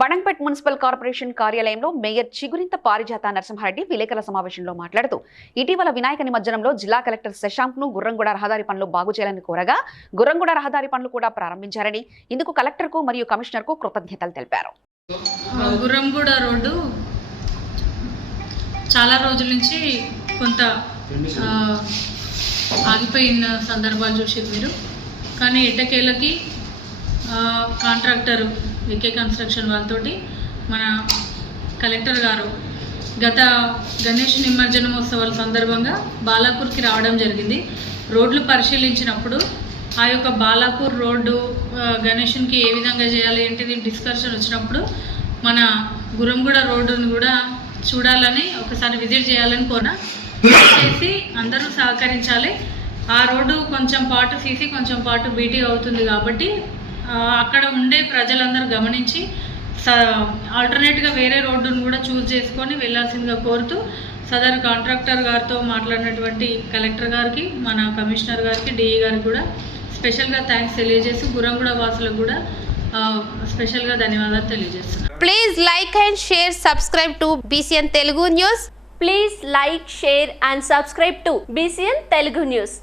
Badangpet municipal corporation కార్యాలయంలో mayor Chigurintha Parijatha Narasimha Reddy విలేకరుల సమావేశంలో మాట్లాడుతూ ఇటీవల వినాయక నిమజ్జనంలో జిల్లా కలెక్టర్ శశాంక్ను గుర్రంగూడ రహదారి పనులు బాగు చేయాలని కోరగా గుర్రంగూడ రహదారి పనులు కూడా ప్రారంభించారని ఇందుకు కలెక్టర్కు మరియు కమిషనర్కు కృతజ్ఞతలు తెలిపారు. గుర్రంగూడ రోడ్డు చాలా రోజుల నుంచి కొంత ఆగిపోయిన సందర్భాలు చూసి మీరు. కానీ ఎట్టకేలకి కాంట్రాక్టరు కాంట్రాక్టర్ వికే కన్స్ట్రక్షన్ వాళ్ళతోటి మన కలెక్టర్ గారు గత గణేష్ నిమజ్జనోత్సవాల సందర్భంగా బాలాపూర్కి రావడం జరిగింది. రోడ్లు పరిశీలించినప్పుడు ఆ యొక్క బాలాపూర్ రోడ్డు గణేషునికి ఏ విధంగా చేయాలి ఏంటిది డిస్కషన్ వచ్చినప్పుడు మన గురంగూడ రోడ్డును కూడా చూడాలని ఒకసారి విజిట్ చేయాలని కోన చేసి అందరూ సహకరించాలి. ఆ రోడ్డు కొంచెం పాటు సీసీ కొంచెం పాటు బీటీ అవుతుంది కాబట్టి అక్కడ ఉండే ప్రజలందరూ గమనించి ఆల్టర్నేట్గా వేరే రోడ్డును కూడా చూస్ చేసుకొని వెళ్ళాల్సిందిగా కోరుతూ సదరు కాంట్రాక్టర్ గారితో మాట్లాడినటువంటి కలెక్టర్ గారికి మన కమిషనర్ గారికి డిఈ గారికి కూడా స్పెషల్గా థ్యాంక్స్ తెలియజేసి గురంగూడ వాసులకు కూడా స్పెషల్గా ధన్యవాదాలు తెలియజేస్తున్నాను. Please like and share subscribe to BCN Telugu news please like share and subscribe to BCN Telugu news